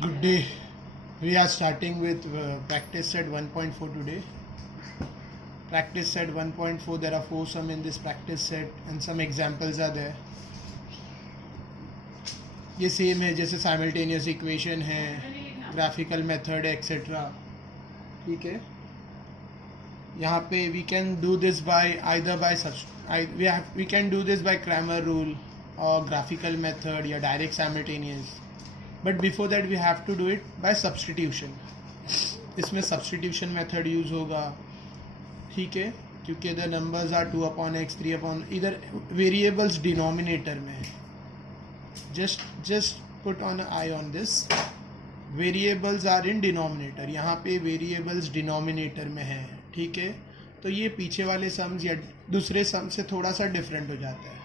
Good day. We are starting with practice set 1.4 today. Practice set 1.4, there are 4 sum in this practice set and some examples are there. ये same है जैसे simultaneous equation है, graphical method है, etcetera. ठीक है. यहाँ पे we can do this by either by we can do this by Cramer rule or graphical method या direct simultaneous. But before that we have to do it by substitution. इसमें substitution method use होगा. ठीक है, क्योंकि the numbers are 2 upon x, 3 upon, इधर variables denominator में है. Just put on an eye on this. Variables are in denominator. यहाँ पे variables denominator में है. ठीक है, तो ये पीछे वाले सम्स या दूसरे सम से थोड़ा सा डिफरेंट हो जाता है.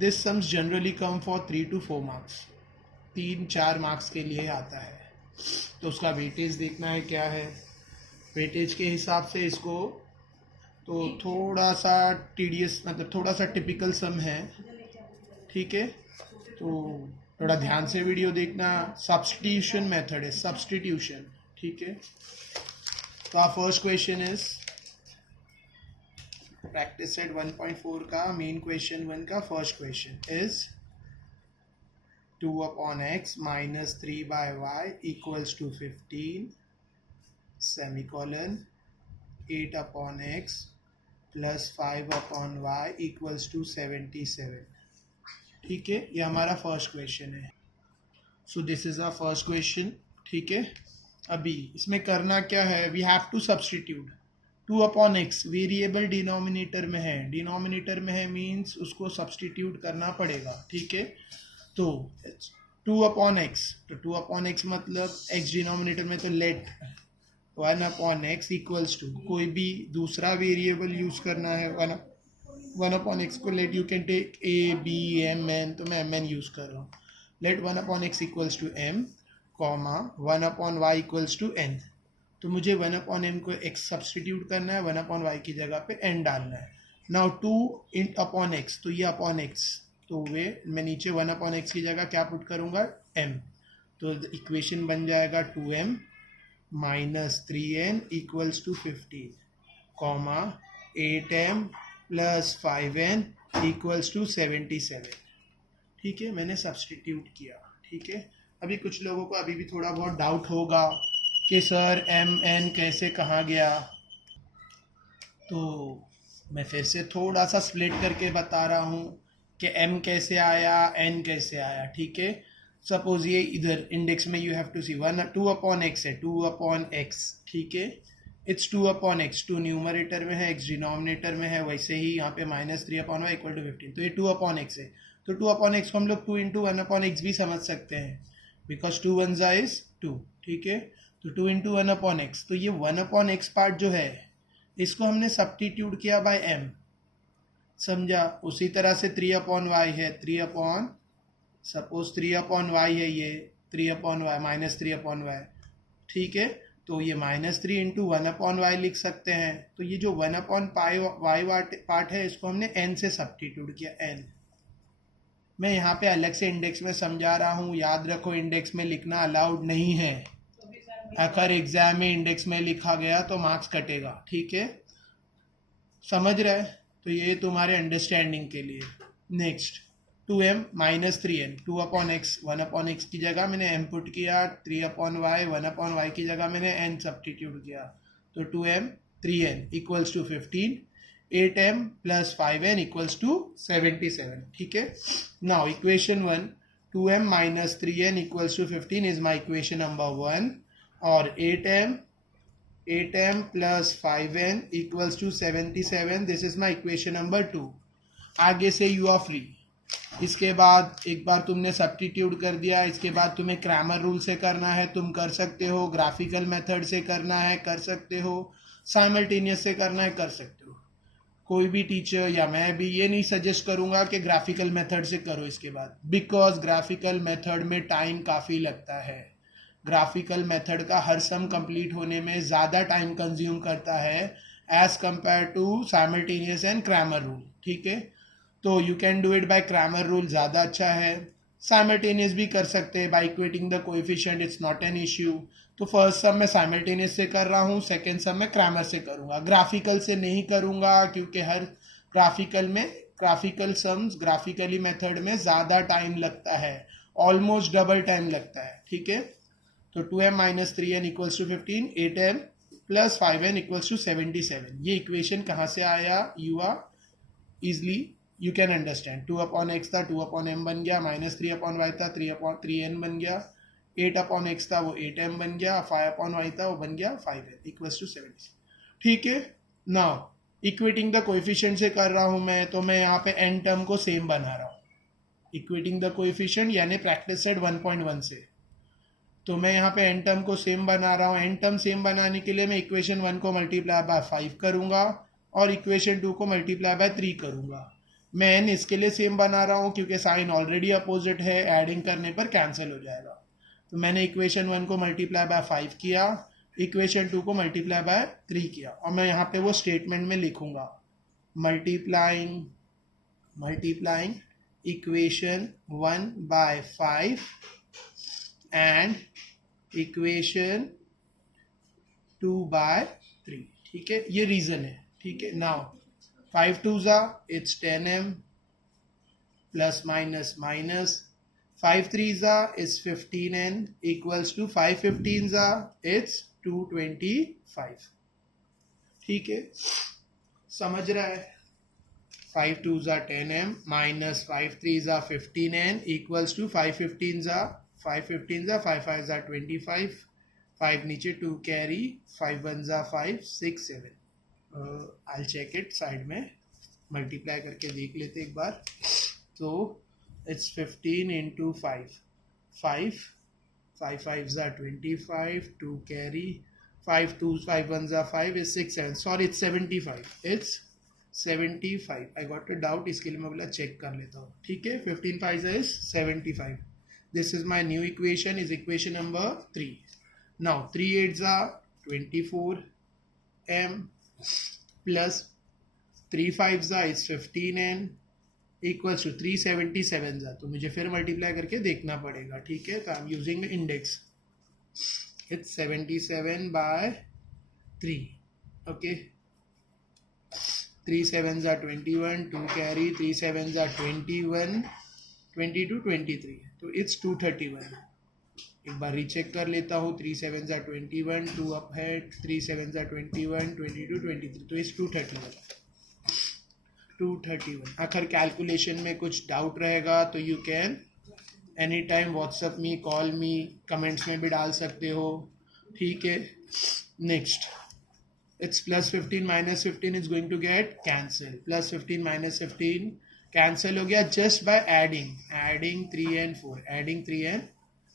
This sums generally come for 3 to 4 marks. 3-4 marks के लिए आता है. तो उसका वेटेज देखना है क्या है. वेटेज के हिसाब से इसको तो थोड़ा सा टीडियस, मतलब थोड़ा सा टिपिकल सम है. ठीक है, तो थोड़ा ध्यान से वीडियो देखना. सब्स्टिट्यूशन मेथड है, सब्स्टिट्यूशन. ठीक है, तो our first question is practice set 1.4 का मेन क्वेश्चन 1 का first question is 2 upon x minus 3 by y equals to 15 semicolon 8 upon x plus 5 upon y equals to 77. ठीक है, ये हमारा फर्स्ट क्वेश्चन है. So this is our first question. ठीक है, अभी इसमें करना क्या है, we have to substitute. 2 upon x variable denominator में है. डिनोमिनेटर में है मीन्स उसको सब्स्टिट्यूट करना पड़ेगा. ठीक है, तो 2 upon x, तो 2 upon x मतलब x डिनोमिनेटर में, तो let 1 upon x equals to कोई भी दूसरा वेरिएबल यूज करना है. 1 upon x को let you can take a b m n, तो मैं mn यूज कर रहा हूँ. Let 1 upon x equals to m comma 1 upon y equals to n. तो मुझे 1 upon m को x सब्सटीट्यूट करना है, 1 upon y की जगह पे n डालना है. नाउ 2 upon x, तो ये अपॉन x, तो वे मैं नीचे 1 upon x की जगह क्या पुट करूँगा, m. तो इक्वेशन बन जाएगा 2m minus 3n equals to 15 comma 8m plus 5n equals to 77. ठीक है, मैंने सब्सटीट्यूट किया. ठीक है, अभी कुछ लोगों को अभी भी थोड़ा बहुत डाउट होगा कि सर एम एन कैसे कहाँ गया. तो मैं फिर से थोड़ा सा स्प्लिट करके बता रहा हूँ कि m कैसे आया, n कैसे आया. ठीक है, सपोज ये इधर इंडेक्स में you have to see 2 upon x है, 2 upon x. ठीक है, इट्स 2 upon x. 2 न्यूमरेटर में है, x डिनोमिनेटर में है. वैसे ही यहाँ पे minus 3 upon y equal to 15. तो ये 2 upon x है. तो 2 upon x को हम लोग 2 into 1 upon x भी समझ सकते हैं, बिकॉज 2 1 is 2. ठीक है, तो 2 into 1 upon x. तो ये 1 upon x पार्ट जो है इसको हमने सब्स्टिट्यूट किया बाय m. समझा. उसी तरह से 3 upon y है, 3 upon, सपोज 3 upon y है, ये 3 upon y minus 3 upon y. ठीक है, तो ये माइनस 3 इंटू 1 upon y लिख सकते हैं. तो ये जो 1 upon y पार्ट है इसको हमने n से सब्स्टिट्यूट किया, n. मैं यहाँ पे अलग से इंडेक्स में समझा रहा हूँ. याद रखो इंडेक्स में लिखना अलाउड नहीं है. अगर एग्जाम में इंडेक्स में लिखा गया तो मार्क्स कटेगा. ठीक है, समझ रहे. तो ये तुम्हारे अंडरस्टैंडिंग के लिए. Next 2m minus 3n, 2 upon x, 1 upon x की जगह मैंने m पुट किया, 3 upon y, 1 upon y की जगह मैंने n सब्स्टिट्यूट किया. तो 2m 3n equals to 15, 8m plus 5n equals to 77. ठीक है, now equation 1, 2m minus 3n equals to 15 is my equation number 1, और 8m plus 5n equals to 77, this is my equation number 2. आगे से you are free. इसके बाद एक बार तुमने substitute कर दिया, इसके बाद तुम्हें क्रैमर रूल से करना है, तुम कर सकते हो. ग्राफिकल मेथड से करना है, कर सकते हो. साइमल्टेनियस से करना है, कर सकते हो. कोई भी टीचर या मैं भी ये नहीं सजेस्ट करूँगा कि ग्राफिकल मेथड से करो इसके बाद, बिकॉज ग्राफिकल मेथड में टाइम काफ़ी लगता है. ग्राफिकल मेथड का हर सम कंप्लीट होने में ज़्यादा टाइम कंज्यूम करता है as compare to simultaneous and Cramer rule. ठीक है, तो you can do it by Cramer rule, ज़्यादा अच्छा है. साइमल्टेनियस भी कर सकते हैं by equating the coefficient, it's not an issue. तो फर्स्ट सम मैं साइमल्टेनियस से कर रहा हूँ, सेकेंड सम मैं क्रैमर से करूँगा, ग्राफिकल से नहीं करूँगा क्योंकि हर ग्राफिकल सम्स ग्राफिकली मेथड में ज़्यादा टाइम लगता है, ऑलमोस्ट डबल टाइम लगता है, ठीक है। तो 2m minus 3n equals to 15, 8m plus 5n equals to 77। ये इक्वेशन कहाँ से आया, you are easily you can understand. 2/x था 2/m बन गया, माइनस 3/y था 3/3n बन गया, 8/x था वो 8m बन गया, 5/y था वो बन गया 5n इक्वल्स टू 77, ठीक है। नाउ इक्वेटिंग द कोएफिशिएंट से कर रहा हूँ मैं, तो मैं यहाँ पे n टर्म को सेम बना रहा हूँ, इक्वेटिंग द कोएफिशिएंट यानी प्रैक्टिस सेट 1.1 से। तो मैं यहाँ पे n टर्म को सेम बना रहा हूँ। n टर्म सेम बनाने के लिए मैं इक्वेशन 1 को मल्टीप्लाई बाय 5 करूँगा और इक्वेशन 2 को मल्टीप्लाई बाय 3 करूँगा। मैं n इसके लिए सेम बना रहा हूँ क्योंकि साइन ऑलरेडी अपोजिट है, एडिंग करने पर कैंसिल हो जाएगा। तो मैंने इक्वेशन 1 को मल्टीप्लाई बाय 5 किया, इक्वेशन 2 को मल्टीप्लाई बाय 3 किया, और मैं यहाँ पे वो स्टेटमेंट में लिखूँगा multiplying equation 1 by 5 and equation 2 by 3, ठीक है। ये रीजन है, ठीक है। Now 5 2s it's 10m plus minus minus, 5 3s it's 15n equals to 5 15s it's 225, ठीक है। समझ रहा है, 5 2s 10m minus 5 3s 15n equals to 5 15s 5 15s 5 5s 25, 5 नीचे 2 carry, 5 1s 5 6 7। I check it, side में मल्टीप्लाई करके देख लेते एक बार। तो it's 15 into 5 5 5 5s 25, 2 carry, 5 2s 5 1s 5 is 6 7, sorry it's 75, it's 75। I got a doubt, इसके लिए मैं बोला चेक कर लेता हूँ, ठीक है। 15 5 is 75। This is my new equation, is equation number 3. Now 3 8s are 24m plus 3 5s are is 15n equals to 377 तो मुझे फिर मल्टीप्लाई करके देखना पड़ेगा, ठीक है। तो I am using index, it's 77 by 3, okay. 3 7s are 21, 2 carry, 3 7s are 21, 22 23, तो इट्स 231। एक बार रीचेक कर लेता हूँ, 3 7s are 21, 2 अप है, 3 7s are 21, 22 23, तो इट्स 231। अगर कैलकुलेशन में कुछ डाउट रहेगा तो you can any time WhatsApp me, call me, comments में भी डाल सकते हो, ठीक है। Next, it's plus 15 minus 15 is going to get cancel, plus 15 minus 15 cancel हो गया just by adding 3 and 4, adding 3 and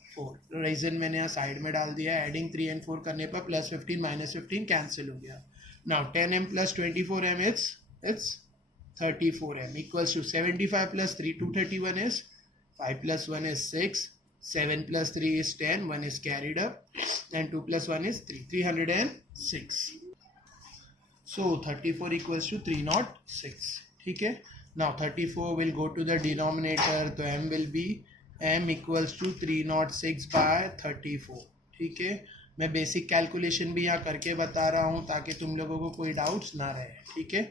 4। Reason मैंने यहाँ साइड में डाल दिया, एडिंग 3 and 4 करने पर प्लस 15 माइनस 15 कैंसिल हो गया। Now 10m plus 24m it's 34m equals to 75 plus 3 231 is 5 plus 1 is 6, 7 plus 3 is 10, 1 is carried up and 2 plus 1 is 3, 306। So 34 equals to 306, ठीक है। Now 34 will go to the denominator, तो m will be m equals to 306 by 34, ठीक है। मैं basic calculation भी यहाँ करके बता रहा हूँ ताकि तुम लोगों को कोई डाउट्स ना रहे, ठीक है।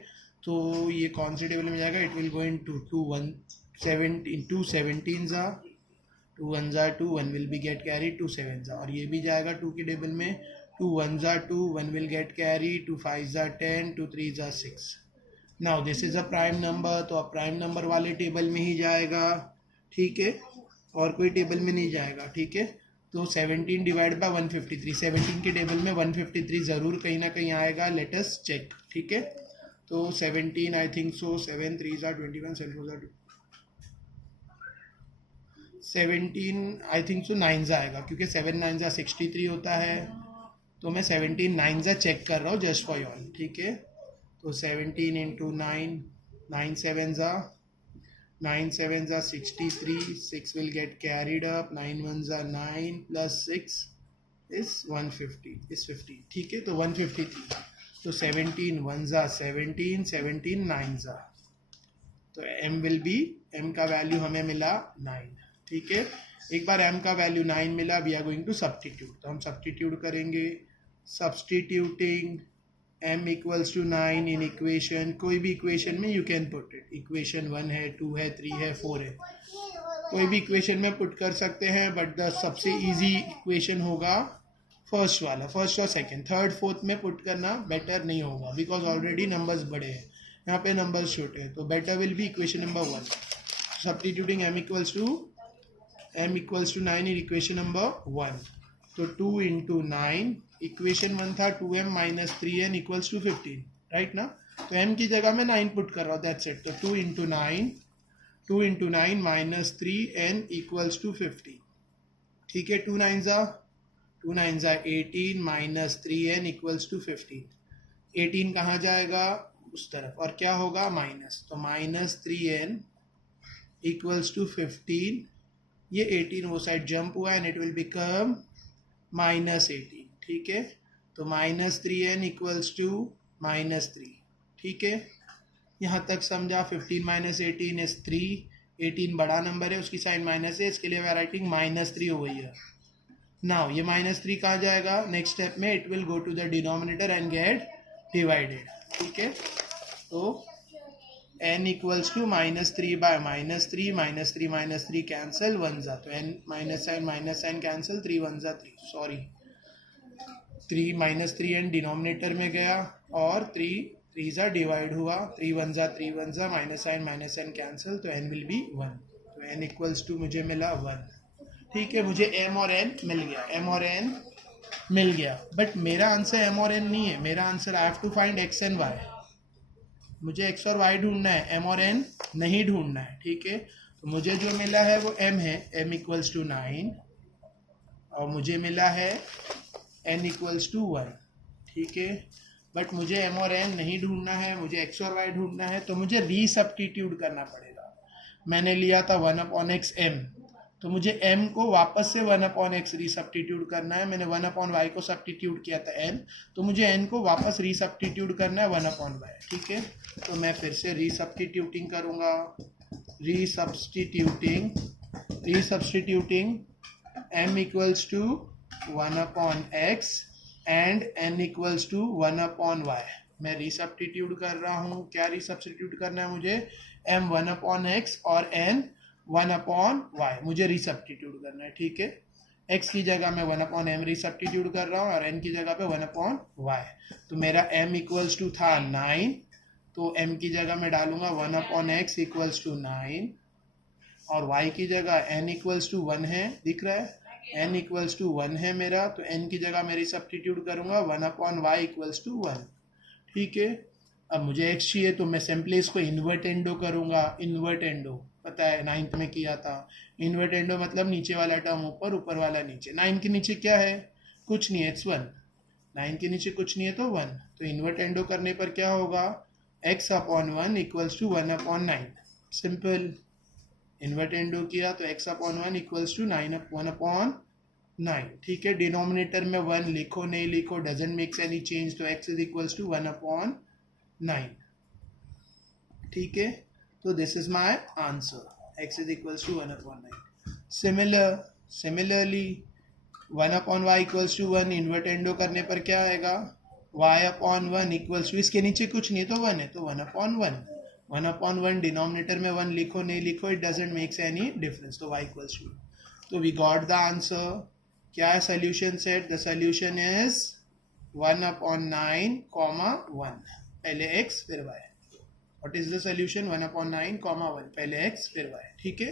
तो ये कौन से टेबल में जाएगा, it will go into 2 17s 2 1s 2, 1 will be get carried, 2 7s, और ये भी जाएगा 2 के टेबल में, 2 1s 2, 1 will get carried, 2 5s 10, 2 3s 6। Now this is a prime number, तो अब प्राइम नंबर वाले टेबल में ही जाएगा, ठीक है, और कोई टेबल में नहीं जाएगा, ठीक है। तो 17 डिवाइड बाय 153, 17 के टेबल में 153 ज़रूर कहीं ना कहीं आएगा, लेट अस चेक, ठीक है। तो 17 I think so, 7 3s 21, 7 4s 2, 17 I think so 9s आएगा क्योंकि 7 9s 63 होता है। तो मैं 17 9s चेक कर रहा हूँ जस्ट फॉर यॉल, ठीक है। तो 17 into 9, 9 7s 63, 6 will get carried up, 9 1s 9 plus 6 is 150, is 50, ठीक है। तो 153, तो 17 1s 17, 17 9s, तो m will be, m का वैल्यू हमें मिला 9, ठीक है, एक बार m का वैल्यू 9 मिला, we are going to substitute, तो हम सब्स्टिट्यूट करेंगे, substituting m equals to 9 in equation, कोई भी इक्वेशन में you can put it, equation 1 है, 2 है, 3 है, 4 है, कोई भी इक्वेशन में पुट कर सकते हैं, बट द सबसे इजी इक्वेशन होगा फर्स्ट वाला, फर्स्ट और सेकंड, थर्ड फोर्थ में पुट करना बेटर नहीं होगा, बिकॉज ऑलरेडी नंबर्स बड़े हैं, यहाँ पे नंबर्स छोटे हैं, तो better will be equation number 1. Substituting m equals to 9 in equation number 1, तो 2 इंटू 9, इक्वेशन 1 था 2m minus 3n equals to 15, right ना, तो m की जगह मैं 9 पुट कर रहा हूँ, दैट्स इट, तो 2 into 9 minus 3n equals to 50, ठीक है, 2 9 ज़ा 18 माइनस 3n इक्वल्स टू 15, 18 कहाँ जाएगा, उस तरफ, और क्या होगा, माइनस, तो माइनस 3n इक्वल्स टू 15, ये 18 वो साइड जंप हुआ and it will become minus 18, ठीक है, तो minus 3n equals to minus 3, ठीक है, यहाँ तक समझा. 15 माइनस 18 इज 3, 18 बड़ा नंबर है, उसकी साइन माइनस है, इसके लिए we are writing minus 3 over here. Now ये माइनस 3 कहाँ जाएगा, नेक्स्ट स्टेप में it will go to the denominator and get divided, ठीक है, तो n equals to minus 3 by minus 3, minus 3 cancel, 1 जा, तो n माइनस साइन कैंसिल, 3 1 जा 3, सॉरी 3 माइनस 3n डिनोमिनेटर में गया और 3 जा डिवाइड हुआ, 3 1 जा, माइनस साइन कैंसिल, तो n विल बी 1, तो n इक्वल्स टू मुझे मिला 1, ठीक है, मुझे m और n मिल गया, बट मेरा आंसर m और n नहीं है, मेरा answer I have to find x and y, मुझे x और y ढूंढना है, m और n नहीं ढूंढना है, ठीक है, तो मुझे जो मिला है वो m है, m इक्वल्स टू 9, और मुझे मिला है n इक्वल्स टू 1, ठीक है, बट मुझे m और n नहीं ढूंढना है, मुझे x और y ढूंढना है, तो मुझे रीसब्स्टिट्यूट करना पड़ेगा. मैंने लिया था 1/x m, तो मुझे m को वापस से 1/x रीसब्स्टिट्यूट करना है, मैंने 1/y को सब्स्टिट्यूट किया था n, तो मुझे n को वापस रीसब्स्टिट्यूट करना है 1/y, ठीक है, तो मैं फिर से रीसब्स्टिट्यूटिंग करूँगा, resubstituting m equals to 1/x and n equals to 1/y, मैं रीसब्स्टिट्यूट कर रहा हूँ, क्या रीसब्स्टिट्यूट करना है मुझे, m 1/x और n 1/y मुझे रीसब्स्टिट्यूट करना है, ठीक है, x की जगह मैं 1/m रीसब्स्टिट्यूट कर रहा हूँ और n की जगह पे 1/y, तो मेरा m इक्वल्स टू था 9, तो m की जगह मैं डालूंगा 1/x इक्वल्स टू 9, और y की जगह n इक्वल्स टू 1 है, दिख रहा है, n इक्वल्स टू 1 है मेरा, तो n की जगह मैं रीसब्स्टिट्यूट करूंगा 1/y इक्वल्स टू 1, ठीक है. अब मुझे x चाहिए, तो मैं सिंपली इसको इन्वर्टेंडो करूंगा, इन्वर्टेंडो पता है 9th में किया था, इन्वर्टेंडो मतलब नीचे वाला टर्म ऊपर, ऊपर वाला नीचे, 9 के नीचे क्या है, कुछ नहीं है, इट्स 1, 9 के नीचे कुछ नहीं है तो 1, तो इन्वर्टेंडो करने पर क्या होगा, x/1 equals to 1/9, simple, invertendo किया तो x/1 इक्वल्स टू 1/9, ठीक है, डिनोमिनेटर में 1 लिखो नहीं लिखो डजेंट मेक्स एनी चेंज, तो x इज इक्वल्स टू 1/9, ठीक है, तो this is my answer, x is equals to 1/9. Similarly 1/y equals to 1 invertendo करने पर क्या आएगा, y/1 इक्वल्स टू, इसके नीचे कुछ नहीं तो 1 है, तो 1/1 डिनोमिनेटर में 1 लिखो नहीं लिखो it doesn't makes any difference, तो y इक्वल्स टू, तो वी गॉट द आंसर. क्या है solution set, the solution is 1/9, 1, पहले x फिर y. What is the solution, 1/9, 1, पहले x फिर y, ठीक है.